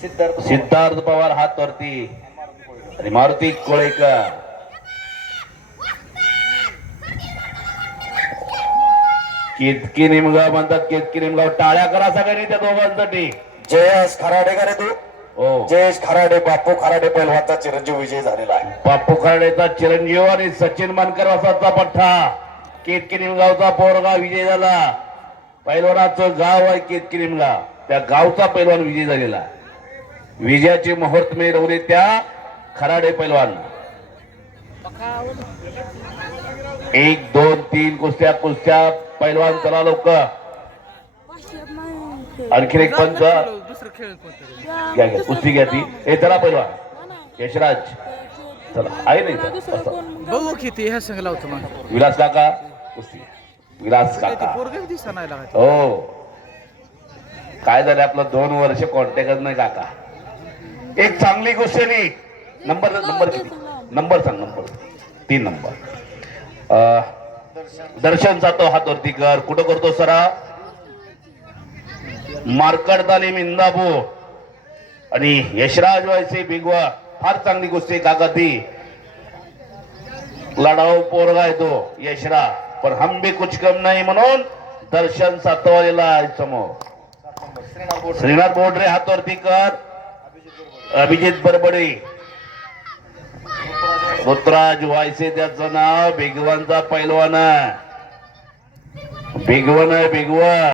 सिद्धार्थ सिद्धार्थ पवार हात वरती. आणि मारुती कोळेकर. केतकी निमगाव म्हणतात केतकी निमगाव. टाळ्या करा सगळ्यांनी त्या दोघांसाठी जयेश खराडे का रे तू. हो. जयेश खराडे बापू खराडे पैलवानचा चिरंजीव विजय झालेला आहे. बापू खर्डेचा चिरंजीव आणि सचिन मानकर वासाचा पठ्ठा. केतकी निमगावचा पोरगा विजय झाला. पैलवानाचं गाव आहे केतकी निमगाव. त्या गावचा पैलवान विजय झालेला. विजयाची मुहूर्त मिळवली त्या खराडे पैलवान. एक दोन तीन कुस्त्या कुस्त्या पैलवान चला लवकर. आणखीन एक पंच. घ्या घ्या कुस्ती घ्या ती. हे चला पैलवान. यशराज. चला आहे नाही. बघू किती ह्या संघ लावतो मग. विलास काका कुस्ती. विलास काका. पोरग दिसा नाही लागत हो. काय झालं आपलं दोन वर्ष कॉन्टॅक्टच नाही काका. एक चांगली गोष्ट नाही नंबर नंबर किती नंबर सांग नंबर तीन नंबर अं, दर्शन जातो हातवरती कर कुठं करतो सरा? मार्कड तालीम इंदापूर आणि यशराज वायसे बिगवा. फार चांगली गोष्ट आहे काका ती. लढाऊ पोरगा आहे तो यशरा. पण हम भी कुछ कम नाही म्हणून दर्शन सातवालेला आहे समोर. श्रीनाथ बोडरे. हातवरती कर. अभिजित बरबडे. ऋतराज व्हायचे त्याचं नाव भिगवानचा पैलवान भिगवन भिगवण आहे